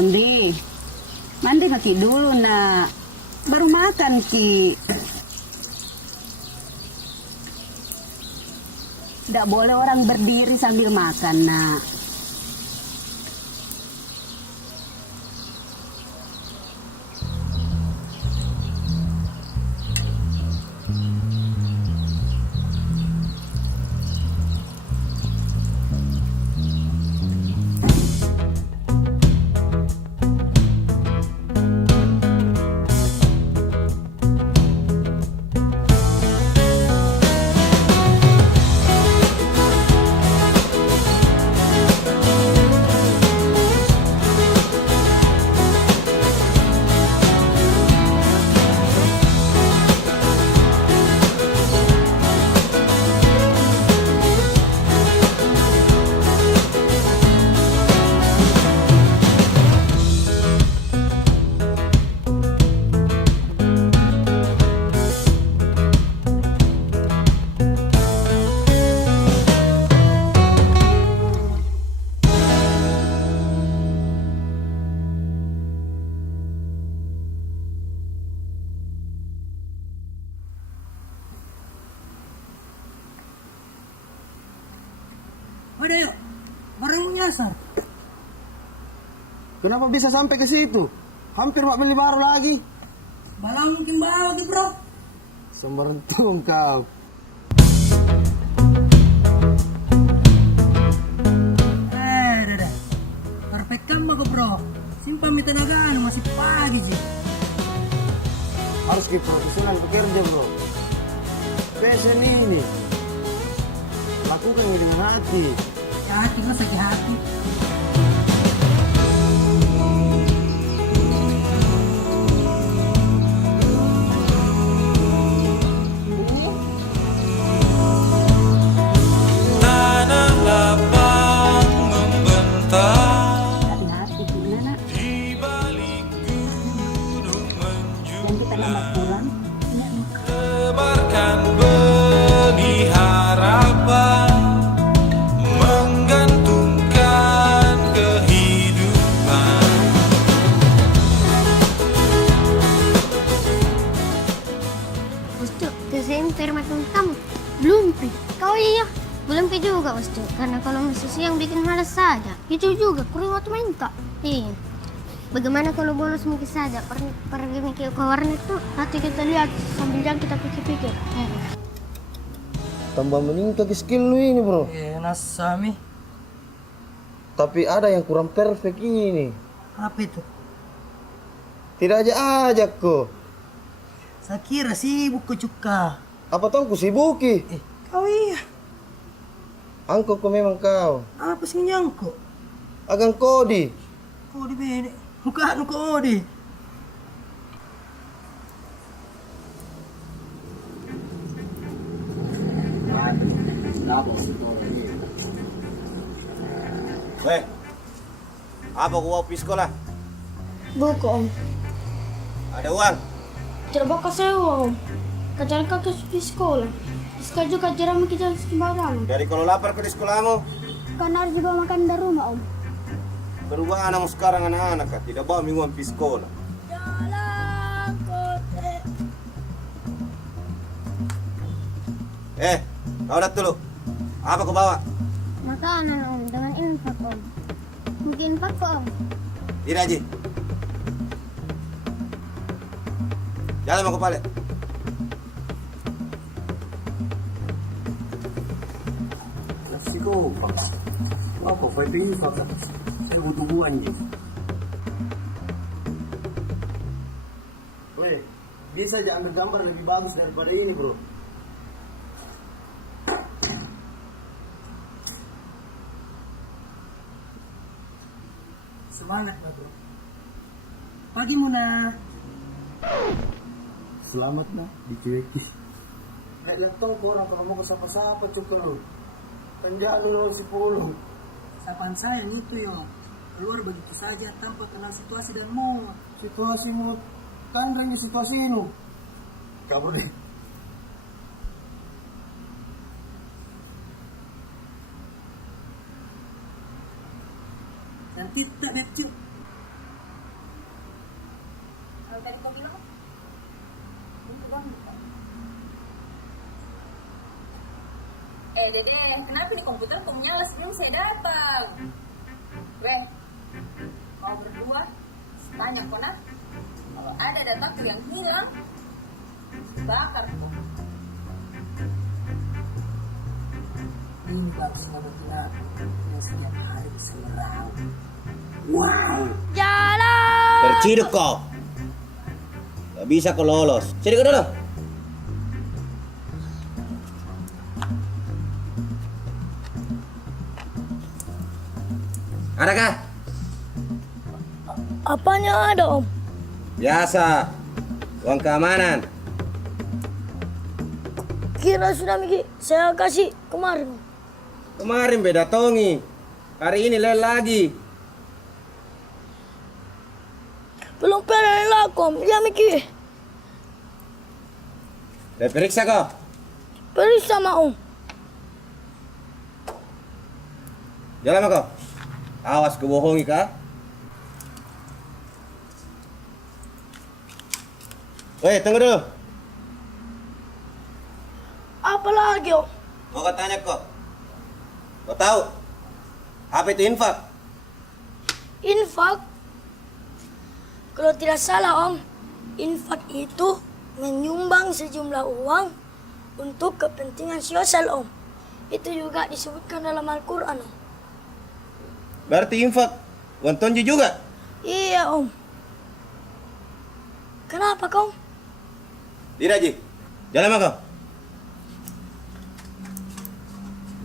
Undi, mandi nanti dulu nak, baru makan Ki. Tidak boleh orang berdiri sambil makan nak. Ada yuk, barang nyasar. Kenapa bisa sampai ke situ? Hampir mau beli baru lagi. Balang mungkin bawa tuh bro. Semberentung kau. Dah. Perfect kan bagus bro. Simpan mi tenaga masih pagi sih. Harus ke profesional bekerja bro. Passion ini. Lakukan ini dengan hati. Hati kan sakit hati. Tanah lapang membentang Hati-hati gimana nak? di balik gunung Yang kita lambat menjulang, pulang. tebarkan benih harapan, menggantungkan kehidupan. Bosku, kesayangan terima kamu. Belum, Pi. Kau iya. Belum Pi juga, Bosku. Karena kalau masih siang bikin malas saja. Itu juga, kurang waktu minta. Iya. Bagaimana kalau bolos mungkin saja pergi mikir ke warnet tuh, nanti kita lihat sambil jalan kita pikir-pikir. Tambah meningkat skill lu ini bro. Nasami. Tapi ada yang kurang perfect ini. Apa itu? Tidak ajak kok. Saya kira sibuk ke cuka. Apa tahu ku sibuki? Kau iya. Angkot kau memang kau. Apa sih nyangkut? Agang kodi. Kau di bene. Muka nu kau di. Weh, apa gua ofis sekolah? Buku, Om. Ada uang? Coba kasih Om. Kacau kakak di sekolah. Sekarang juga jarang kita sembarangan. Dari kalau lapar ke di sekolahmu, Kan harus juga makan dari rumah, Om. berubah anakmu sekarang anak-anak kan? Tidak bawa mingguan di sekolah. Jalan kote. Kau dat dulu. Apa kau bawa? Makanan, Om, dengan infak, Om. Mungkin infak kok, Om. Tidak, Ji. Jalan mau kepala. Nasi kopak. Apa pipe ini pak? Saya butuh buan Ji. Weh, bisa aja ambil gambar lebih bagus daripada ini bro. Semangat bro. Pagi Muna. Selamat nah, dicueki. Lihat tong orang kalau mau ke sapa-sapa cukup lu. Penjalu lu si puluh. Sapaan saya itu yo. Keluar begitu saja tanpa kenal situasi dan mau. Situasimu tandangnya situasi ini. Kabur deh. Nanti tak deh cuk. Dede, kenapa di komputer kok nyala sebelum saya datang? Weh, kau berdua, tanya kau nak, kalau ada dataku yang hilang, bakar kau. Ini bagusnya betul aku. Yang setiap hari bisa merawat. Wow. Jalan! Terciduk kau. Gak bisa kau lolos. Sini kau dulu. Adakah? Apanya ada, Om? Biasa. Uang keamanan. Kira sudah Miki, saya kasih kemarin. Kemarin beda tongi. Hari ini lain lagi. Belum pernah lakom, ya Miki. Udah periksa kau. Periksa sama Om. Jalan kau. Awas kebohongi kah? Weh, tunggu dulu. Apa lagi, Om? Mau kau tanya kok. Kau tahu? Apa itu infak? Infak? Kalau tidak salah, Om, infak itu menyumbang sejumlah uang untuk kepentingan sosial, Om. Itu juga disebutkan dalam Al-Quran, Om. Berarti infak uang tonji juga? Iya, Om. Kenapa, Kong? Tidak, Ji. Jalan kau.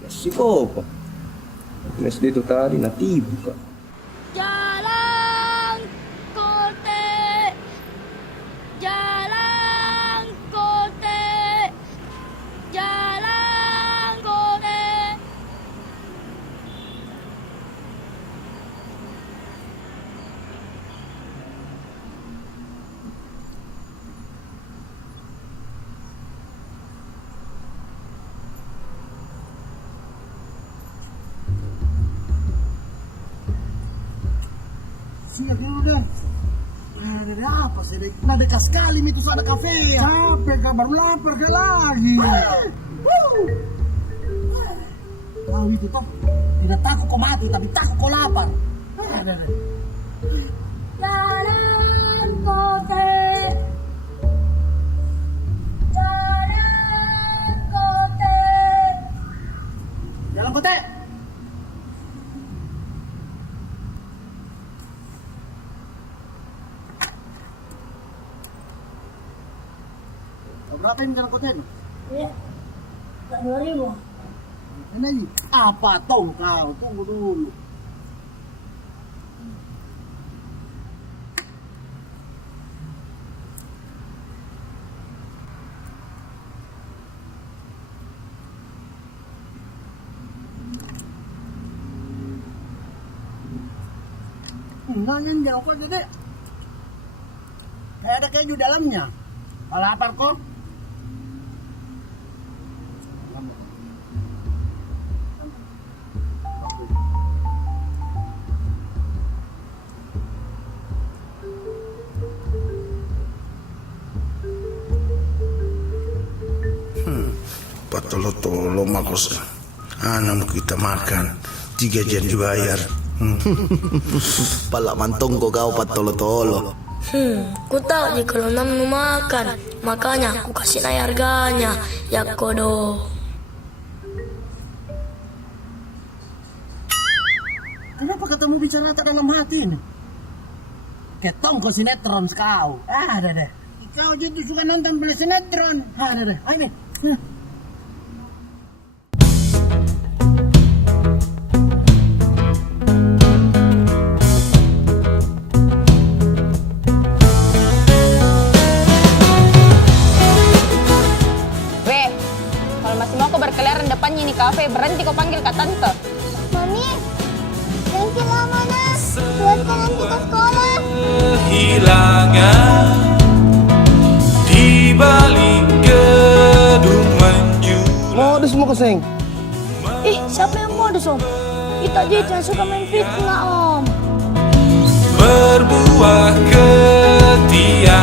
Si Bopa. SD itu tadi nanti buka. Jalan kote, jalan kote, jalan kote. Siap dulu deh. Ada apa sih? Nah dekat sekali itu ada kafe. Capek kah? Baru lapar kah lagi? Tahu itu toh? Tidak takut kau mati, tapi takut kau lapar. Ada. Jalan kote, jalan kote. Jalan kote. Berapa ini jalan kote? Iya, 2.000. Ini apa tahu kau? Tunggu dulu. Enggak yang kok Dede. Kayak ada keju dalamnya. Kalau lapar kok. Patolo-tolo makos. Anak kita makan 3 jam dibayar. Pala mantong ko kau patolo-tolo. Ku tahu jika kalau nam makan, makanya aku kasih naik harganya, ya kodo. Kenapa ketemu bicara dalam hati ini? Ketong kau sinetron kau. Ada deh. Kau jadi suka nonton sinetron. Ada deh. Ayo deh. Berkeliaran depannya ini kafe, berhenti kau panggil kak tante. Mami, thank you lah Mona. Buatkan kita sekolah. Kehilangan di balik gedung menyulam. Modus mau keseng. Siapa yang modus, Om? Kita aja yang suka main fitnah, Om. Berbuah ketiadaan.